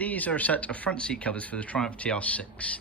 these are a set of front seat covers for the Triumph TR6.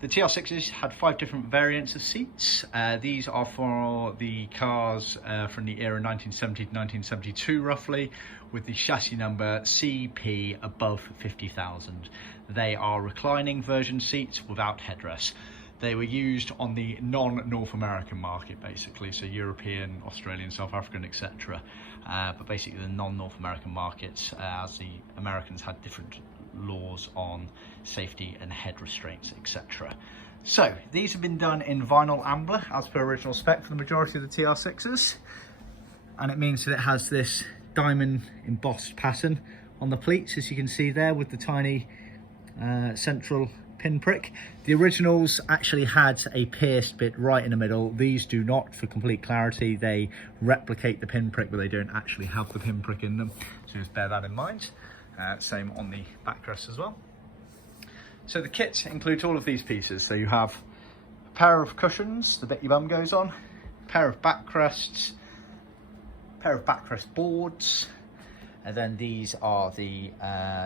The TR6s had 5 different variants of seats. These are for the cars from the era 1970 to 1972 roughly, with the chassis number CP above 50,000. They are reclining version seats without headrests. They were used on the non-North American market basically, so European, Australian, South African, etc. But basically the non-North American markets, as the Americans had different laws on safety and head restraints, etc. So these have been done in vinyl ambler as per original spec for the majority of the TR6s, and it means that it has this diamond embossed pattern on the pleats, as you can see there, with the tiny central pinprick. The originals actually had a pierced bit right in the middle. These do not, for complete clarity. They replicate the pinprick, but they don't actually have the pinprick in them, so just bear that in mind. Same on the backrest as well. So the kit includes all of these pieces. So you have a pair of cushions, the bit your bum goes on, a pair of backrests, a pair of backrest boards, and then these are the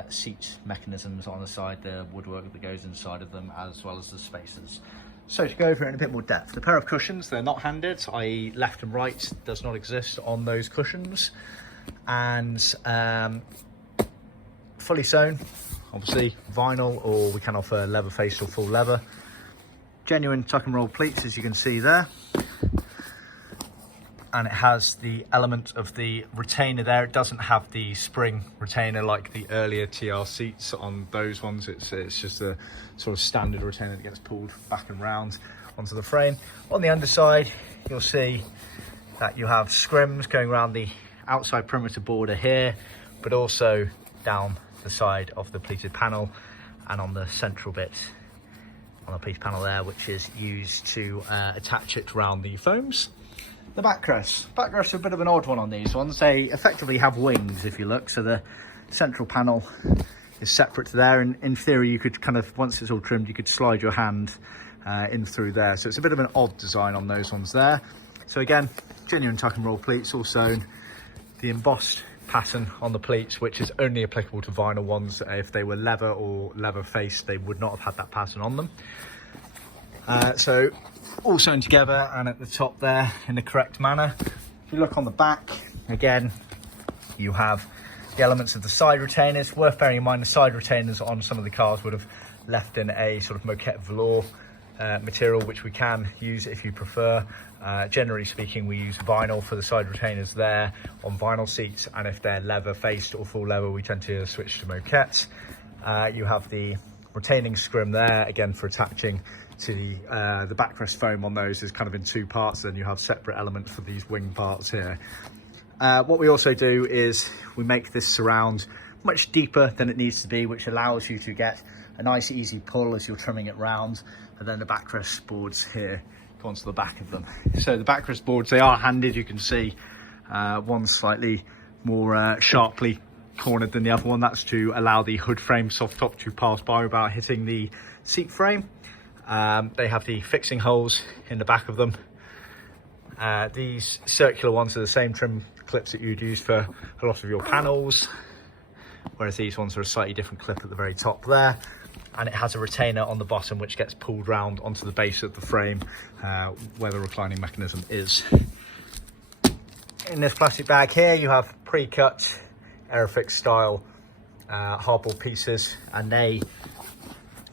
seat mechanisms on the side, the woodwork that goes inside of them, as well as the spacers. So to go over it in a bit more depth, the pair of cushions, they're not handed, i.e. left and right does not exist on those cushions, and fully sewn, obviously vinyl, or we can offer leather faced or full leather. Genuine tuck and roll pleats, as you can see there, and it has the element of the retainer there. It doesn't have the spring retainer like the earlier TR seats on those ones. It's just a sort of standard retainer that gets pulled back and round onto the frame. On the underside, you'll see that you have scrims going around the outside perimeter border here, but also down the side of the pleated panel and on the central bit on the pleated panel there, which is used to attach it around the foams. The backrests are a bit of an odd one on these ones. They effectively have wings, if you look, so the central panel is separate to there, and in theory you could kind of, once it's all trimmed, you could slide your hand in through there. So it's a bit of an odd design on those ones there. So again, genuine tuck and roll pleats, all sewn. The embossed pattern on the pleats, which is only applicable to vinyl ones. If they were leather or leather faced, they would not have had that pattern on them. So all sewn together and at the top there in the correct manner. If you look on the back, again, you have the elements of the side retainers. Worth bearing in mind, the side retainers on some of the cars would have left in a sort of moquette velour material, which we can use if you prefer. Generally speaking, we use vinyl for the side retainers there on vinyl seats, and if they're leather faced or full leather, we tend to switch to moquette. You have the retaining scrim there, again for attaching to the backrest foam on those is kind of in 2 parts, then you have separate elements for these wing parts here. What we also do is we make this surround much deeper than it needs to be, which allows you to get a nice easy pull as you're trimming it round, and then the backrest boards here go onto the back of them. So the backrest boards, they are handed, you can see one's slightly more sharply cornered than the other one. That's to allow the hood frame soft top to pass by without hitting the seat frame. They have the fixing holes in the back of them. These circular ones are the same trim clips that you'd use for a lot of your panels, whereas these ones are a slightly different clip at the very top there. And it has a retainer on the bottom which gets pulled round onto the base of the frame where the reclining mechanism is. In this plastic bag here, you have pre-cut Aerofix style hardboard pieces, and they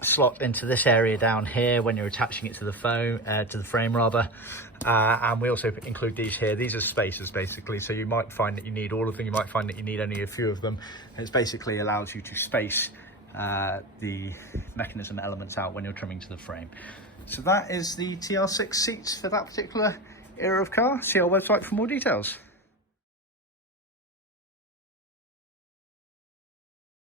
slot into this area down here when you're attaching it to the foam, to the frame rather. And we also include these here. These are spacers basically, so you might find that you need all of them, you might find that you need only a few of them. And it basically allows you to space the mechanism elements out when you're trimming to the frame. So that is the TR6 seats for that particular era of car. See our website for more details.